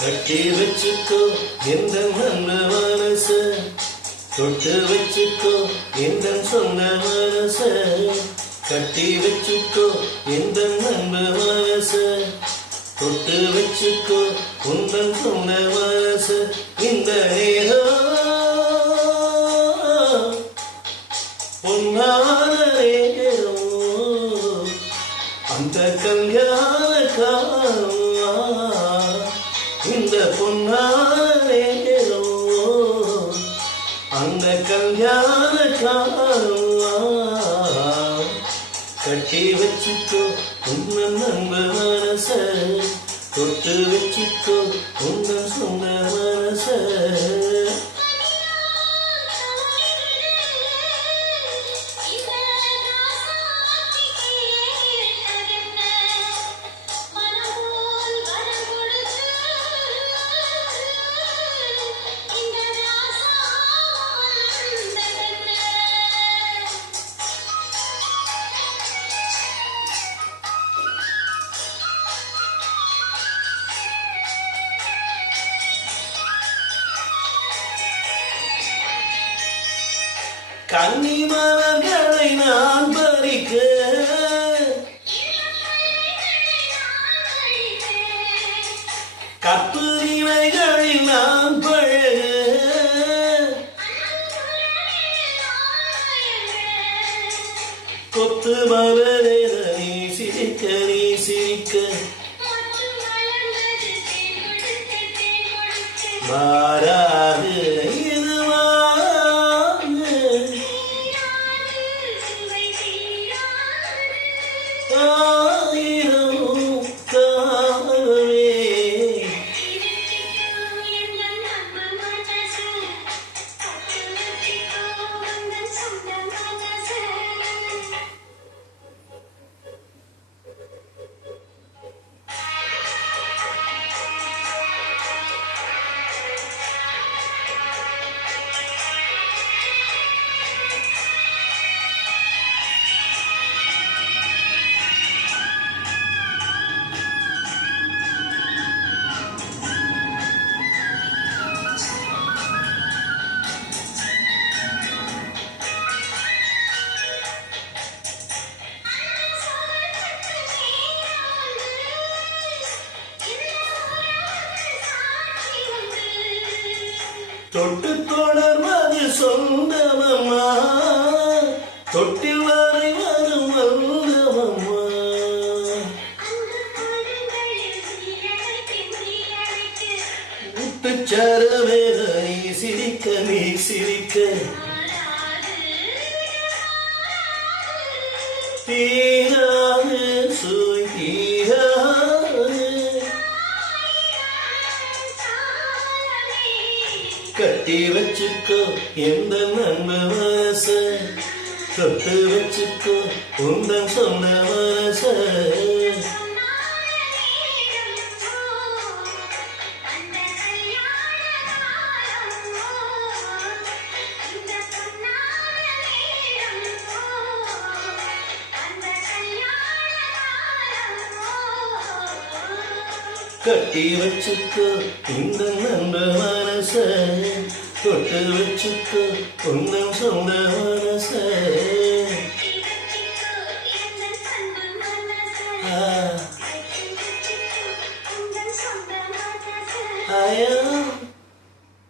கட்டி வச்சுக்கோ எந்த நல்ல மனச, தொட்டு வச்சுக்கோ எந்த சொந்த மனச, கட்டி வச்சுக்கோ எந்த நல்ல மனச, தொட்டு வச்சுக்கோ உந்தன் சொந்த மனச. இந்த நேரம் பொன்னான நேரம், அந்த கல்யாண காலம், இந்த பொன்னான நேரம், அந்த கல்யாண காலம். கட்டி வச்சுக்கோ உன்ன நம்ப மனச, தொட்டு வச்சுக்கோ உன்ன சொந்த மனச. கன்னி மலர்களை நான் பறிக்க, கற்பு நிலைகளில் நான் பழக, கொத்து மலரென நீ சிரிக்க, நீ சிரிக்க, மாறாது தொட்டு தொடர்வது சொந்தமம்மா, தொட்டில் வரை வரும் வந்தமம்மா, முட்டுச்சரவேத நீ சிரிக்க, நீ சிரிக்க, தீராது சுவை தீராது. கட்டி வச்சுக்கோ எந்த நண்ப மனச, தொட்டு வச்சுக்கோ உந்தன் சொந்த மனச. கட்டி வச்சுக்கோ இந்த நண்ப மனச, தொட்டு வச்சுக்கோ உந்தன் சொந்த மனச.